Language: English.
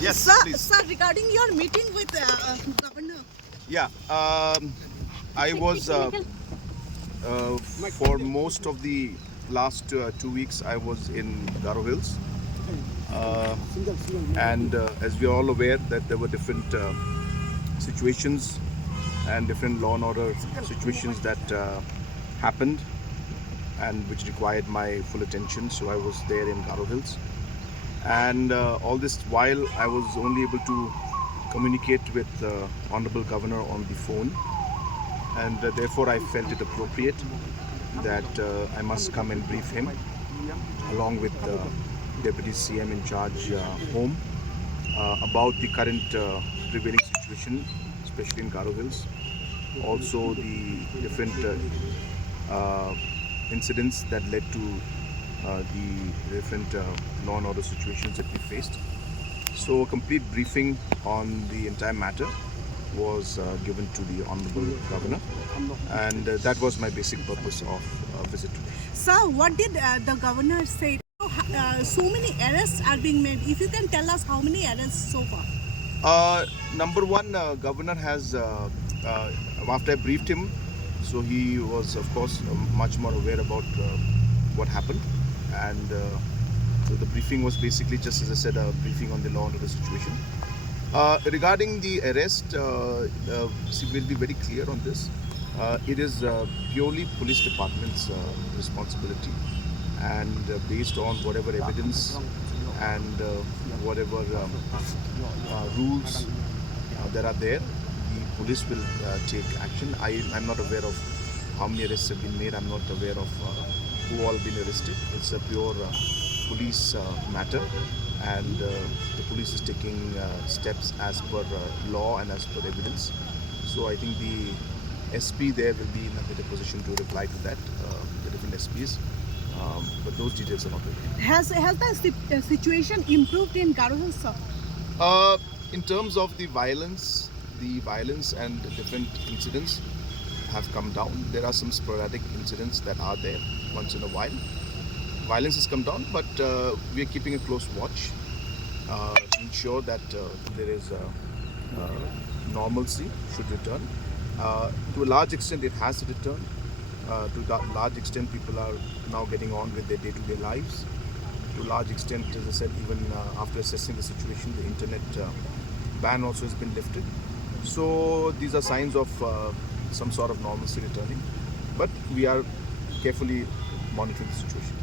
Yes, Sir, please. sir, regarding your meeting with Governor. Yeah, I was for most of the last 2 weeks I was in Garo Hills, and as we are all aware that there were different situations and different law and order situations that happened and which required my full attention. So I was there in Garo Hills, and all this while I was only able to communicate with Honorable Governor on the phone, and therefore I felt it appropriate that I must come and brief him along with Deputy CM in charge home about the current prevailing situation, especially in Garo Hills. Also the different incidents that led to the different law and order situations that we faced. So a complete briefing on the entire matter was given to the Honorable Governor, and that was my basic purpose of visit today. Sir, what did the Governor say? So many arrests are being made. If you can tell us how many arrests so far? Number one, Governor has, after I briefed him, so he was of course much more aware about what happened, and so the briefing was basically, just as I said, a briefing on the law and order situation. Regarding the arrest, see, we'll be very clear on this. It is purely police department's responsibility, and based on whatever evidence and whatever rules that are there, the police will take action. I'm not aware of how many arrests have been made. I'm not aware of who all been arrested. It's a pure police matter, and the police is taking steps as per law and as per evidence. So I think the SP there will be in a better position to reply to that, the different SPs, but those details are not available. Has the situation improved in Garo Hills, sir? In terms of the violence and the different incidents have come down. There are some sporadic incidents that are there once in a while. Violence has come down, but we are keeping a close watch to ensure that there is normalcy should return. To a large extent, it has returned. To a large extent, people are now getting on with their day-to-day lives. To a large extent, as I said, even after assessing the situation, the internet ban also has been lifted. So these are signs of some sort of normalcy returning. But we are carefully monitoring the situation.